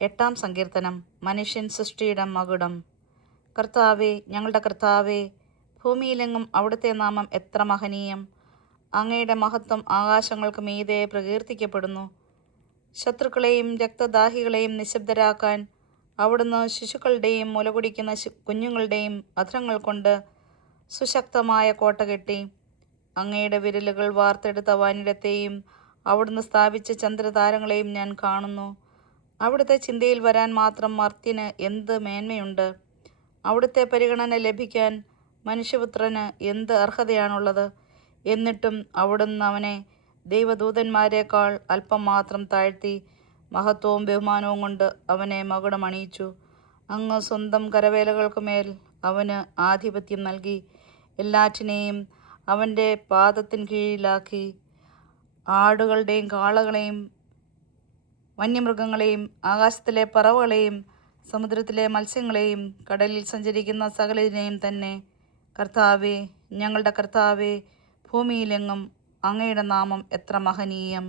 8-ാം സങ്കീർത്തനം. മനുഷ്യൻ സൃഷ്ടിയുടെ മകുടം. കർത്താവേ, ഞങ്ങളുടെ കർത്താവേ, ഭൂമിയിലെങ്ങും അവിടുത്തെ നാമം എത്ര മഹനീയം! അങ്ങയുടെ മഹത്വം ആകാശങ്ങൾക്ക് മീതെ പ്രകീർത്തിക്കപ്പെടുന്നു. ശത്രുക്കളെയും രക്തദാഹികളെയും നിശബ്ദരാക്കാൻ അവിടുന്ന് ശിശുക്കളുടെയും മുലകുടിക്കുന്ന കുഞ്ഞുങ്ങളുടെയും അധരങ്ങൾ കൊണ്ട് സുശക്തമായ കോട്ട കെട്ടി. അങ്ങയുടെ വിരലുകൾ വാർത്തെടുത്ത വാനിടത്തെയും അവിടുന്ന് സ്ഥാപിച്ച ചന്ദ്രതാരങ്ങളെയും ഞാൻ കാണുന്നു. അവിടുത്തെ ചിന്തയിൽ വരാൻ മാത്രം മർത്യന് എന്ത് മേന്മയുണ്ട്! അവിടുത്തെ പരിഗണന ലഭിക്കാൻ മനുഷ്യപുത്രന് എന്ത് അർഹതയാണുള്ളത്! എന്നിട്ടും അവിടുന്ന് അവനെ ദൈവദൂതന്മാരെക്കാൾ അല്പം മാത്രം താഴ്ത്തി മഹത്വവും ബഹുമാനവും കൊണ്ട് അവനെ മകുടമണിയിച്ചു. അങ്ങ് സ്വന്തം കരവേലകൾക്കുമേൽ അവന് ആധിപത്യം നൽകി. എല്ലാറ്റിനെയും അവൻ്റെ പാദത്തിൻ കീഴിലാക്കി. ആടുകളുടെയും കാളകളെയും വന്യമൃഗങ്ങളെയും ആകാശത്തിലെ പറവകളെയും സമുദ്രത്തിലെ മത്സ്യങ്ങളെയും കടലിൽ സഞ്ചരിക്കുന്ന സകലതിനെയും തന്നെ. കർത്താവേ, ഞങ്ങളുടെ കർത്താവേ, ഭൂമിയിലെങ്ങും അങ്ങയുടെ നാമം എത്ര മഹനീയം!